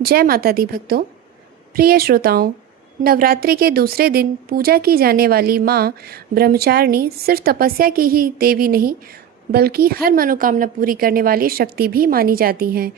जय माता दी भक्तों। प्रिय श्रोताओं, नवरात्रि के दूसरे दिन पूजा की जाने वाली माँ ब्रह्मचारिणी सिर्फ तपस्या की ही देवी नहीं बल्कि हर मनोकामना पूरी करने वाली शक्ति भी मानी जाती हैं।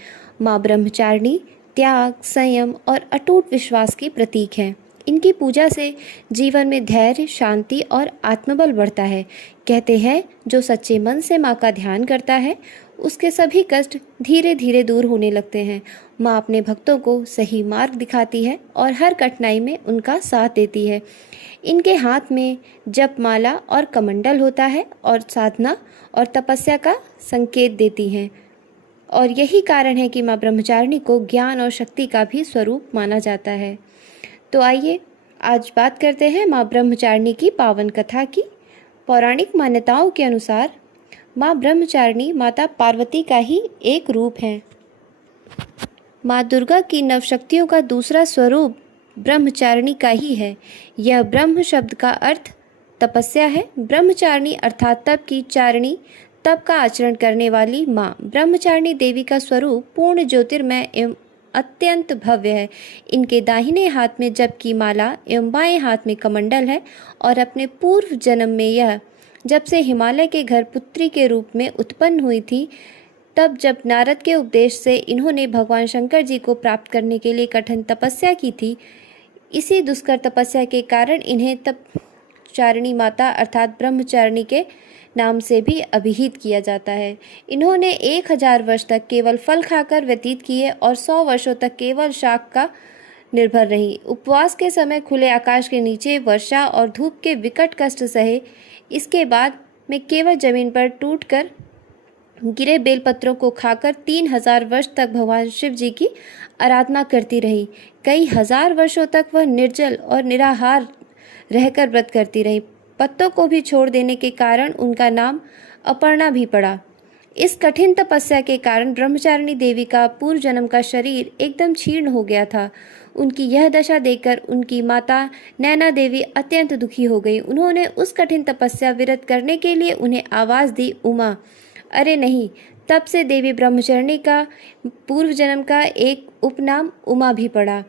माँ ब्रह्मचारिणी त्याग, संयम और अटूट विश्वास की प्रतीक हैं। इनकी पूजा से जीवन में धैर्य, शांति और आत्मबल बढ़ता है। कहते हैं जो सच्चे मन से माँ का ध्यान करता है उसके सभी कष्ट धीरे धीरे दूर होने लगते हैं। माँ अपने भक्तों को सही मार्ग दिखाती है और हर कठिनाई में उनका साथ देती है। इनके हाथ में जपमाला और कमंडल होता है और साधना और तपस्या का संकेत देती हैं। और यही कारण है कि माँ ब्रह्मचारिणी को ज्ञान और शक्ति का भी स्वरूप माना जाता है। तो आइए आज बात करते हैं माँ ब्रह्मचारिणी की पावन कथा की। पौराणिक मान्यताओं के अनुसार माँ ब्रह्मचारिणी माता पार्वती का ही एक रूप है। माँ दुर्गा की नवशक्तियों का दूसरा स्वरूप ब्रह्मचारिणी का ही है। यह ब्रह्म शब्द का अर्थ तपस्या है। ब्रह्मचारिणी अर्थात तप की चारिणी, तप का आचरण करने वाली माँ ब्रह्मचारिणी देवी का स्वरूप पूर्ण ज्योतिर्मय एवं अत्यंत भव्य है। इनके दाहिने हाथ में जप की माला एवं बाएं हाथ में कमंडल है और अपने पूर्व जन्म में यह जब से हिमालय के घर पुत्री के रूप में उत्पन्न हुई थी, तब जब नारद के उपदेश से इन्होंने भगवान शंकर जी को प्राप्त करने के लिए कठिन तपस्या की थी। इसी दुष्कर तपस्या के कारण इन्हें तपचारिणी माता अर्थात ब्रह्मचारिणी के नाम से भी अभिहित किया जाता है। इन्होंने 1000 वर्ष तक केवल फल खाकर व्यतीत किए और 100 वर्षों तक केवल शाक का निर्भर रही। उपवास के समय खुले आकाश के नीचे वर्षा और धूप के विकट कष्ट सहे। इसके बाद में केवल जमीन पर टूटकर गिरे बेलपत्रों को खाकर 3000 वर्ष तक भगवान शिव जी की आराधना करती रही। कई हजार वर्षों तक वह निर्जल और निराहार रहकर व्रत करती रही। पत्तों को भी छोड़ देने के कारण उनका नाम अपर्णा भी पड़ा। इस कठिन तपस्या के कारण ब्रह्मचारिणी देवी का पूर्व जन्म का शरीर एकदम क्षीण हो गया था। उनकी यह दशा देखकर उनकी माता नैना देवी अत्यंत दुखी हो गई। उन्होंने उस कठिन तपस्या विरत करने के लिए उन्हें आवाज़ दी, उमा। अरे नहीं, तब से देवी ब्रह्मचारिणी का पूर्व जन्म का एक उपनाम उमा भी पड़ा।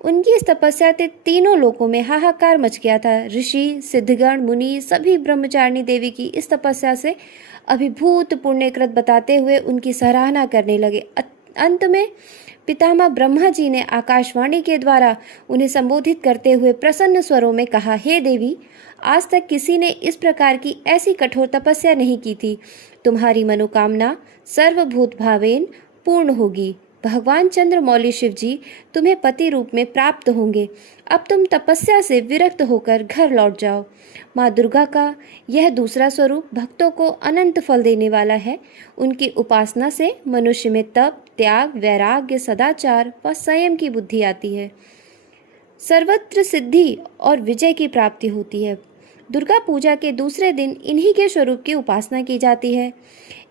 उनकी इस तपस्या से तीनों लोकों में हाहाकार मच गया था। ऋषि, सिद्धगण, मुनि सभी ब्रह्मचारिणी देवी की इस तपस्या से अभिभूत पुण्यकृत बताते हुए उनकी सराहना करने लगे। अंत में पितामह ब्रह्मा जी ने आकाशवाणी के द्वारा उन्हें संबोधित करते हुए प्रसन्न स्वरों में कहा, हे देवी, आज तक किसी ने इस प्रकार की ऐसी कठोर तपस्या नहीं की थी। तुम्हारी मनोकामना सर्वभूत भावेन पूर्ण होगी। भगवान चंद्रमौली शिव जी तुम्हें पति रूप में प्राप्त होंगे। अब तुम तपस्या से विरक्त होकर घर लौट जाओ। माँ दुर्गा का यह दूसरा स्वरूप भक्तों को अनंत फल देने वाला है। उनकी उपासना से मनुष्य में तप, त्याग, वैराग्य, सदाचार व संयम की बुद्धि आती है। सर्वत्र सिद्धि और विजय की प्राप्ति होती है। दुर्गा पूजा के दूसरे दिन इन्हीं के स्वरूप की उपासना की जाती है।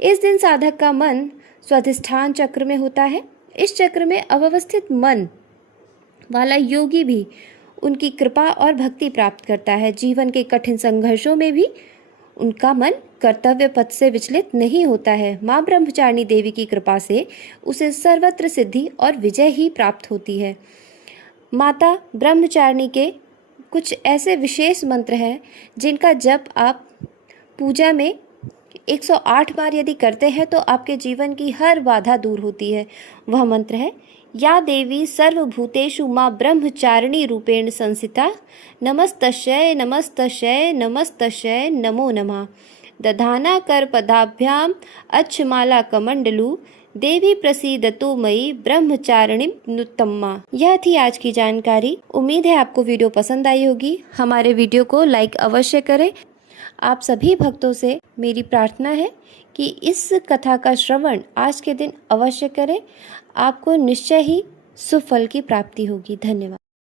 इस दिन साधक का मन स्वाधिष्ठान चक्र में होता है। इस चक्र में अव्यवस्थित मन वाला योगी भी उनकी कृपा और भक्ति प्राप्त करता है। जीवन के कठिन संघर्षों में भी उनका मन कर्तव्य पथ से विचलित नहीं होता है। माँ ब्रह्मचारिणी देवी की कृपा से उसे सर्वत्र सिद्धि और विजय ही प्राप्त होती है। माता ब्रह्मचारिणी के कुछ ऐसे विशेष मंत्र हैं जिनका जप आप पूजा में 108 बार यदि करते हैं तो आपके जीवन की हर बाधा दूर होती है। वह मंत्र है, या देवी सर्वभूतेषु माँ ब्रह्मचारिणी रूपेण संस्थिता, नमस्तस्यै नमस्तस्यै नमस्तस्यै नमो नमः। दधाना कर पदाभ्याम अच्छमाला कमंडलू, देवी प्रसीदतु मयि ब्रह्मचारिणी नुत्तमा। यह थी आज की जानकारी। उम्मीद है आपको वीडियो पसंद आई होगी। हमारे वीडियो को लाइक अवश्य करें। आप सभी भक्तों से मेरी प्रार्थना है कि इस कथा का श्रवण आज के दिन अवश्य करें। आपको निश्चय ही सुफल की प्राप्ति होगी। धन्यवाद।